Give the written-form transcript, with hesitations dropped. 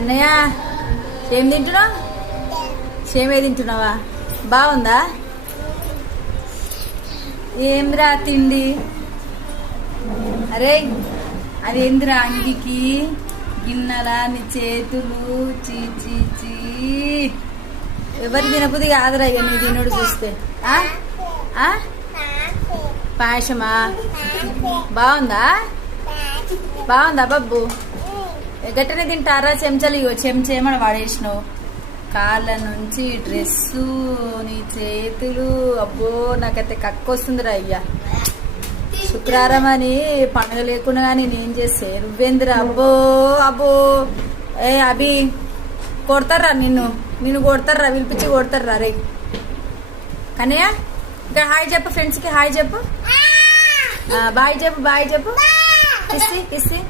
అన్నయ్య ఏం తింటున్నావు? సేమే తింటున్నావా? బాగుందా? ఏంద్రా తిండి? అరే అదేంద్రా అంగికి గిన్నెలా నీ చేతులు? చీ చీ చీ, ఎవరు తినబుద్ధి కాదురా ఇక నీ తినుడు చూస్తే. పాయసమా? బాగుందా? బాగుందా బబ్బు? గట్టనే తింటారా? చెంచాలు ఇగో చెంచేమని వాడేసినావు. కాళ్ళ నుంచి డ్రెస్సు, నీ చేతులు, అబ్బో నాకైతే కక్కొస్తుందిరా అయ్యా. శుక్రవారం అని పండుగ లేకుండా కానీ నేనేం చేస్తే నువ్వేందిరా? అబ్బో అబ్బో, ఏ అభి కొడతారా నిన్ను కొడతారా, పిలిపించి కొడతారా రే. కన్నయ్య ఇక్కడ హాయ్ చెప్పు, ఫ్రెండ్స్కి హాయ్ చెప్పు, బాయ్ చెప్పు, బాయ్ చెప్పు, కిస్సి కిస్సి.